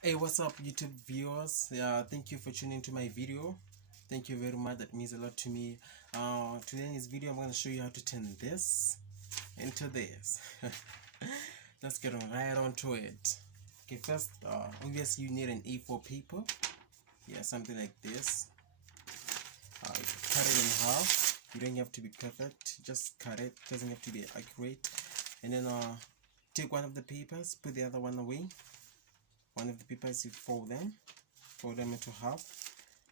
Hey, what's up, YouTube viewers? Yeah, thank you for tuning to my video. Thank you very much. That means a lot to me. Today in this video, I'm going to show you how to turn this into this. Let's get right on to it. Okay, first, obviously you need an A4 paper. Yeah, something like this. You cut it in half. You don't have to be perfect. Just cut it. Doesn't have to be accurate. And then take one of the papers, put the other one away. One of the papers, you fold them into half,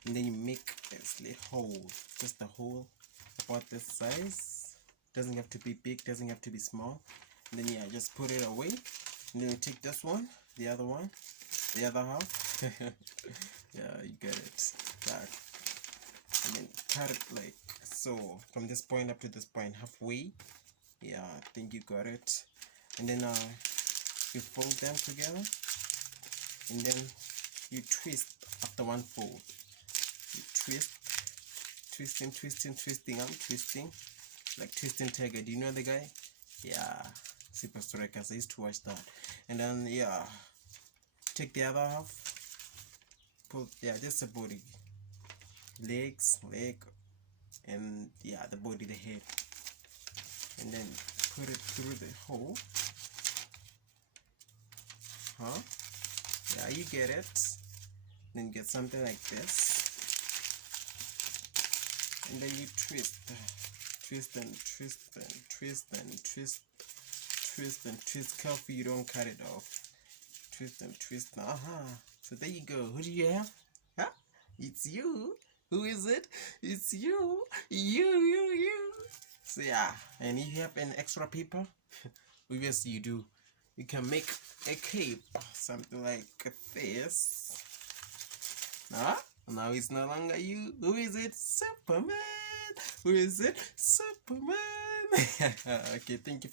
and then you make this little hole, just a hole about this size. Doesn't have to be big, doesn't have to be small. And then yeah, just put it away, and then you take this one, the other one, the other half. Yeah, you get it. That, and then cut it like so, from this point up to this point, halfway. Yeah, I think you got it. And then you fold them together, and then you twist after one fold. You twisting. I'm twisting like Twisting Tiger. Do you know the guy? Yeah, Super Strikers. I used to watch that. And then yeah, take the other half. Put just the body, leg, and yeah, the body, the head, and then put it through the hole. Yeah, you get it. Then get something like this, and then you twist and twist. Careful you don't cut it off. Twist. So there you go. Who do you have? Huh? It's you. Who is it? It's you. You. So yeah, and if you have an extra paper, obviously you do. You can make a cape, something like this. Now it's no longer you. Who is it? Superman. Who is it? Superman. Okay, thank you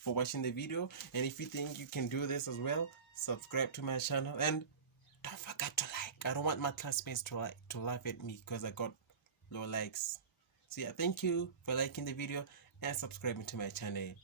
for watching the video. And if you think you can do this as well, subscribe to my channel and don't forget to like. I don't want my classmates to laugh at me because I got low likes. So yeah, thank you for liking the video and subscribing to my channel.